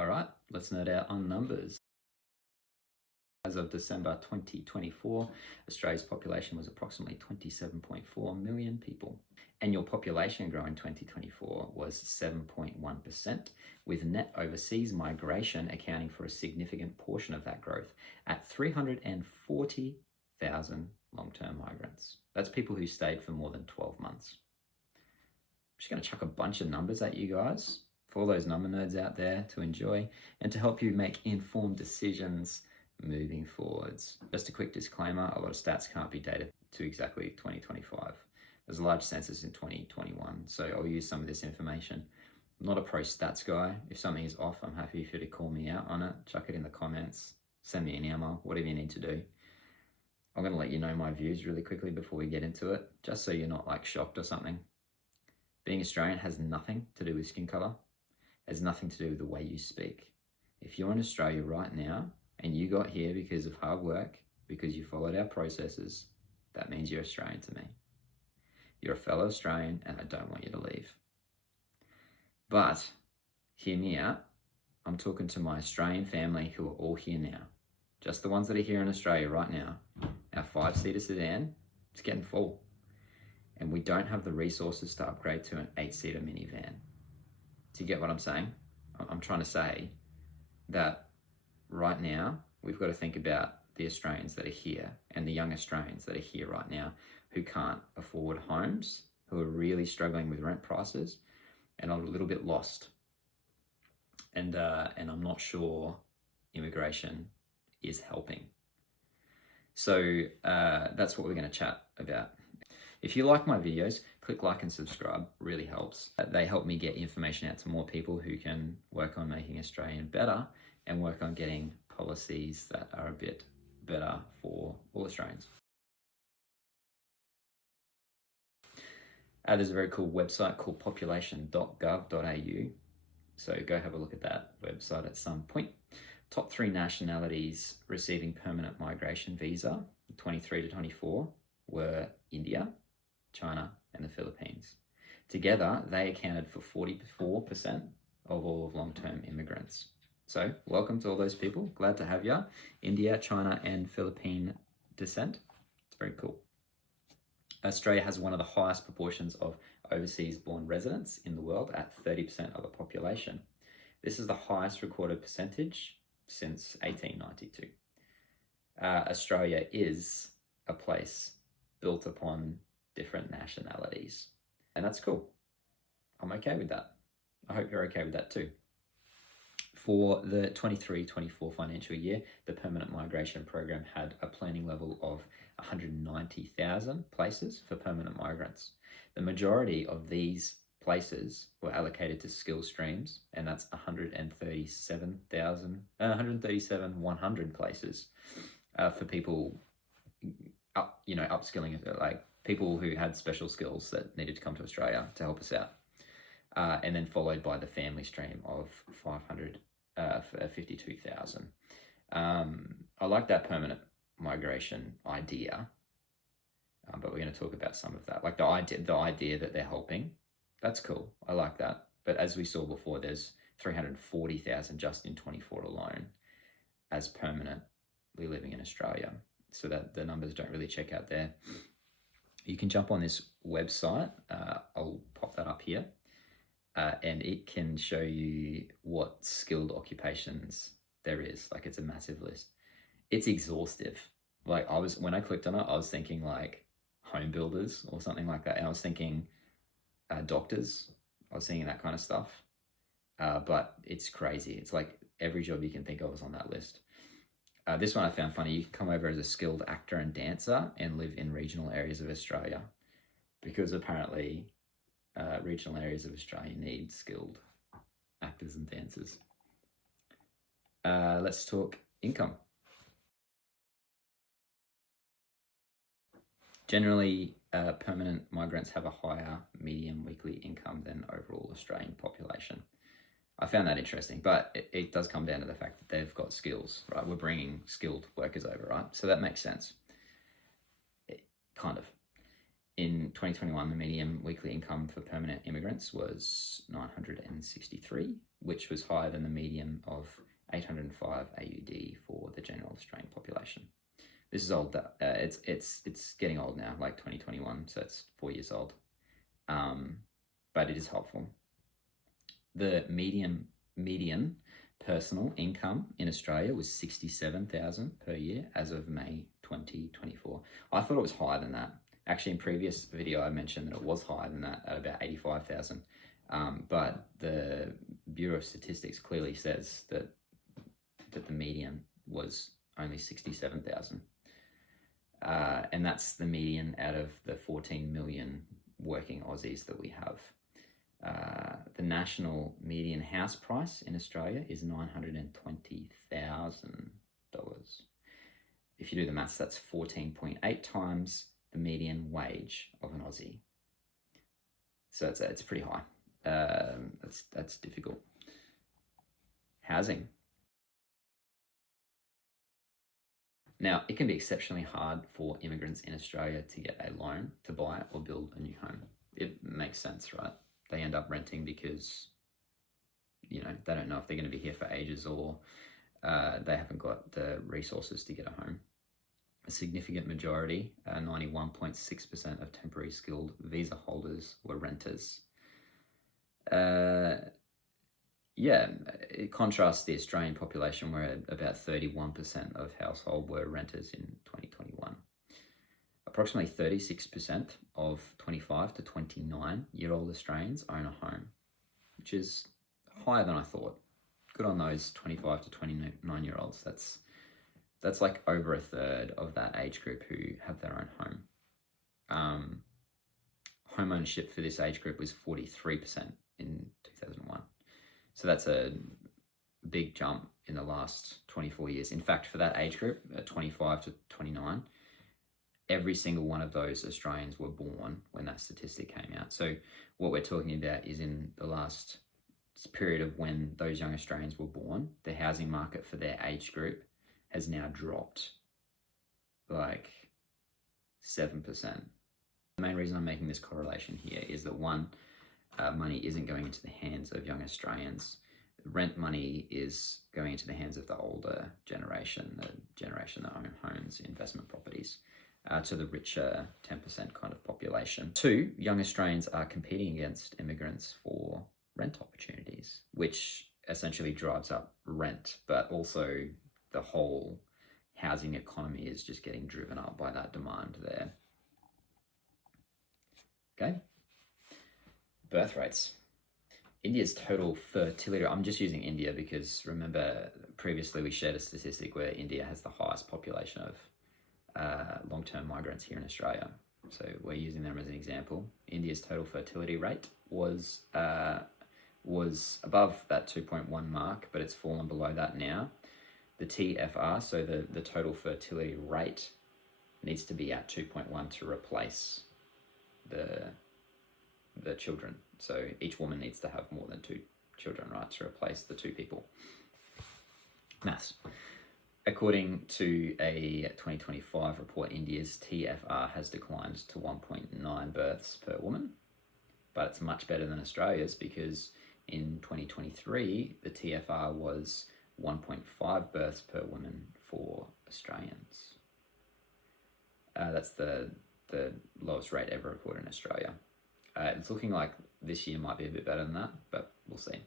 All right, let's nerd out on numbers. As of December 2024, Australia's population was approximately 27.4 million people. Annual population growth in 2024 was 7.1%, with net overseas migration accounting for a significant portion of that growth at 340,000 long-term migrants. That's people who stayed for more than 12 months. I'm just going to chuck a bunch of numbers at you guys for all those number nerds out there to enjoy and to help you make informed decisions moving forwards. Just a quick disclaimer, a lot of stats can't be dated to exactly 2025. There's a large census in 2021, so I'll use some of this information. I'm not a pro stats guy. If something is off, I'm happy for you to call me out on it. Chuck it in the comments, send me an email, whatever you need to do. I'm going to let you know my views really quickly before we get into it, just so you're not like shocked or something. Being Australian has nothing to do with skin color. It has nothing to do with the way you speak. If you're in Australia right now, and you got here because of hard work, because you followed our processes, that means you're Australian to me. You're a fellow Australian and I don't want you to leave. But, hear me out, I'm talking to my Australian family who are all here now. Just the ones that are here in Australia right now. Our 5-seater sedan, it's getting full. And we don't have the resources to upgrade to an 8-seater minivan. Do you get what I'm saying? I'm trying to say that right now, we've got to think about the Australians that are here and the young Australians that are here right now who can't afford homes, who are really struggling with rent prices and are a little bit lost. And I'm not sure immigration is helping. So that's what we're going to chat about. If you like my videos, click like and subscribe, really helps. They help me get information out to more people who can work on making Australian better and work on getting policies that are a bit better for all Australians. There's a very cool website called population.gov.au. So go have a look at that website at some point. Top 3 nationalities receiving permanent migration visa, 23 to 24, were India, China, and the Philippines. Together, they accounted for 44% of all of long-term immigrants. So, welcome to all those people. Glad to have you. India, China, and Philippine descent. It's very cool. Australia has one of the highest proportions of overseas-born residents in the world at 30% of the population. This is the highest recorded percentage since 1892. Australia is a place built upon different nationalities. And that's cool. I'm okay with that. I hope you're okay with that too. For the 23-24 financial year, the permanent migration program had a planning level of 190,000 places for permanent migrants. The majority of these places were allocated to skill streams, and that's 137,100 places for people, upskilling, like people who had special skills that needed to come to Australia to help us out. And then followed by the family stream of 52,000. I like that permanent migration idea, but we're going to talk about some of that. Like the idea that they're helping, that's cool. I like that. But as we saw before, there's 340,000 just in 24 alone as permanently living in Australia. So that the numbers don't really check out there. You can jump on this website. I'll pop that up here. And it can show you what skilled occupations there is. Like, it's a massive list. It's exhaustive. Like, when I clicked on it, I was thinking like home builders or something like that. And I was thinking doctors. I was seeing that kind of stuff. But it's crazy. It's like every job you can think of is on that list. This one I found funny. You can come over as a skilled actor and dancer and live in regional areas of Australia, because apparently regional areas of Australia need skilled actors and dancers. Let's talk income. Generally, permanent migrants have a higher median weekly income than overall Australian population. I found that interesting, but it does come down to the fact that they've got skills, right? We're bringing skilled workers over, right? So that makes sense. Kind of. In 2021, the median weekly income for permanent immigrants was $963 which was higher than the median of 805 AUD for the general Australian population. This is old. It's getting old now, like 2021, so it's 4 years old. But it is helpful. The median personal income in Australia was 67,000 per year as of May 2024. I thought it was higher than that. Actually, in previous video, I mentioned that it was higher than that at about 85,000. But the Bureau of Statistics clearly says that the median was only 67,000. And that's the median out of the 14 million working Aussies that we have. The national median house price in Australia is $920,000. If you do the maths, that's 14.8 times the median wage of an Aussie. So it's pretty high. That's difficult. Housing. Now, it can be exceptionally hard for immigrants in Australia to get a loan to buy or build a new home. It makes sense, right? They end up renting because, they don't know if they're going to be here for ages, or they haven't got the resources to get a home. A significant majority, 91.6% of temporary skilled visa holders were renters. It contrasts the Australian population, where about 31% of household were renters in 2021. Approximately 36% of 25 to 29-year-old Australians own a home, which is higher than I thought. Good on those 25 to 29-year-olds. That's like over a third of that age group who have their own home. Home ownership for this age group was 43% in 2001. So that's a big jump in the last 24 years. In fact, for that age group, 25 to 29, every single one of those Australians were born when that statistic came out. So what we're talking about is in the last period of when those young Australians were born, the housing market for their age group has now dropped like 7%. The main reason I'm making this correlation here is that one, money isn't going into the hands of young Australians. Rent money is going into the hands of the older generation, the generation that own homes, investment properties, to the richer 10% kind of population. Two, young Australians are competing against immigrants for rent opportunities, which essentially drives up rent, but also the whole housing economy is just getting driven up by that demand there. Okay. Birth rates. India's total fertility, I'm just using India because remember previously we shared a statistic where India has the highest population of long-term migrants here in Australia. So we're using them as an example. India's total fertility rate was above that 2.1 mark, but it's fallen below that now. The TFR, so the total fertility rate, needs to be at 2.1 to replace the children. So each woman needs to have more than 2 children, right, to replace the 2 people. Maths. According to a 2025 report, India's TFR has declined to 1.9 births per woman, but it's much better than Australia's because in 2023, the TFR was 1.5 births per woman for Australians. That's the lowest rate ever recorded in Australia. It's looking like this year might be a bit better than that, but we'll see.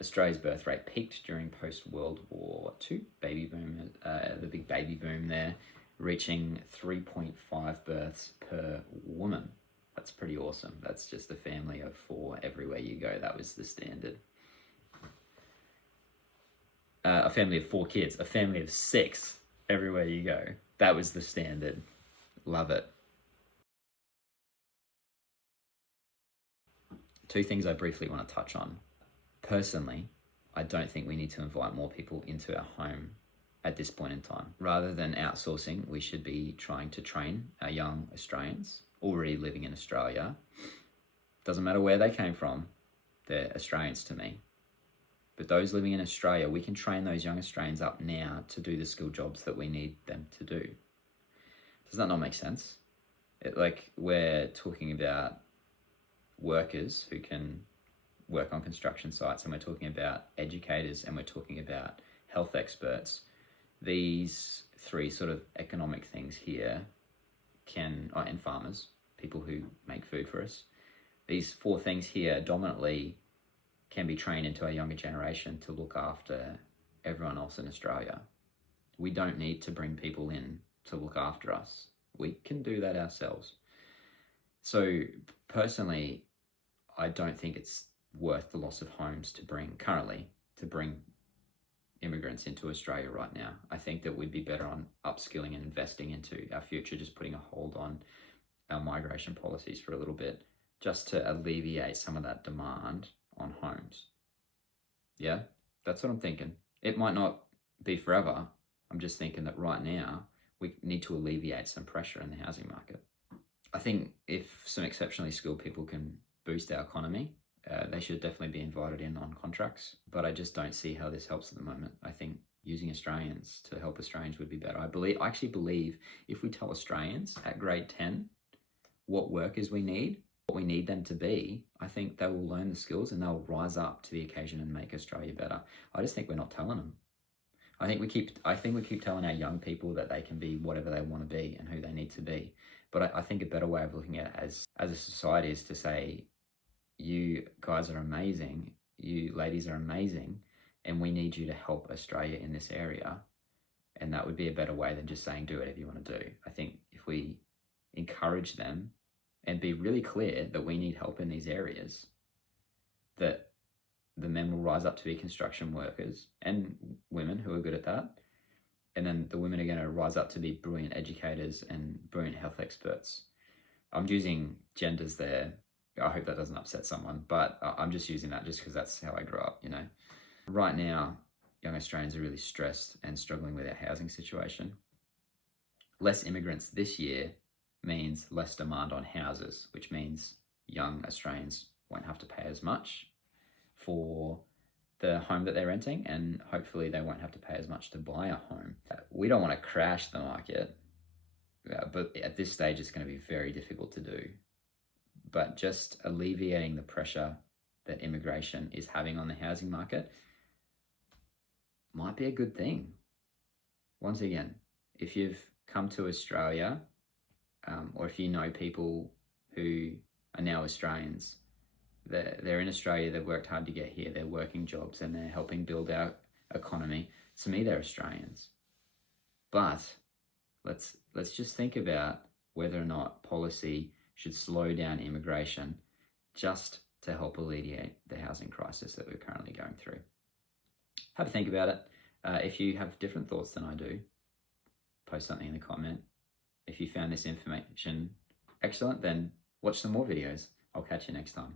Australia's birth rate peaked during post-World War II baby boom, the big baby boom there, reaching 3.5 births per woman. That's pretty awesome. That's just a family of 4 everywhere you go. That was the standard. A family of 4 kids, a family of 6 everywhere you go. That was the standard. Love it. 2 things I briefly want to touch on. Personally, I don't think we need to invite more people into our home at this point in time. Rather than outsourcing, we should be trying to train our young Australians already living in Australia. Doesn't matter where they came from, they're Australians to me. But those living in Australia, we can train those young Australians up now to do the skilled jobs that we need them to do. Does that not make sense? We're talking about workers who can work on construction sites, and we're talking about educators, and we're talking about health experts. These three sort of economic things here and farmers, people who make food for us, these four things here dominantly can be trained into our younger generation to look after everyone else in Australia. We don't need to bring people in to look after us. We can do that ourselves. So personally, I don't think it's worth the loss of homes to bring immigrants into Australia right now. I think that we'd be better on upskilling and investing into our future, just putting a hold on our migration policies for a little bit, just to alleviate some of that demand on homes. Yeah, that's what I'm thinking. It might not be forever. I'm just thinking that right now we need to alleviate some pressure in the housing market. I think if some exceptionally skilled people can boost our economy, they should definitely be invited in on contracts, but I just don't see how this helps at the moment. I think using Australians to help Australians would be better. I actually believe if we tell Australians at grade 10 what workers we need, what we need them to be, I think they will learn the skills and they'll rise up to the occasion and make Australia better. I just think we're not telling them. I think we keep telling our young people that they can be whatever they want to be and who they need to be. But I think a better way of looking at it as a society is to say, you guys are amazing, you ladies are amazing, and we need you to help Australia in this area. And that would be a better way than just saying, do whatever you want to do. I think if we encourage them and be really clear that we need help in these areas, that the men will rise up to be construction workers and women who are good at that. And then the women are going to rise up to be brilliant educators and brilliant health experts. I'm using genders there. I hope that doesn't upset someone, but I'm just using that just because that's how I grew up, you know. Right now, young Australians are really stressed and struggling with their housing situation. Less immigrants this year means less demand on houses, which means young Australians won't have to pay as much for the home that they're renting, and hopefully they won't have to pay as much to buy a home. We don't want to crash the market, but at this stage it's going to be very difficult to do. But just alleviating the pressure that immigration is having on the housing market might be a good thing. Once again, if you've come to Australia, or if you know people who are now Australians, they're in Australia, they've worked hard to get here, they're working jobs and they're helping build our economy. To me, they're Australians. But let's just think about whether or not policy should slow down immigration just to help alleviate the housing crisis that we're currently going through. Have a think about it. If you have different thoughts than I do, post something in the comment. If you found this information excellent, then watch some more videos. I'll catch you next time.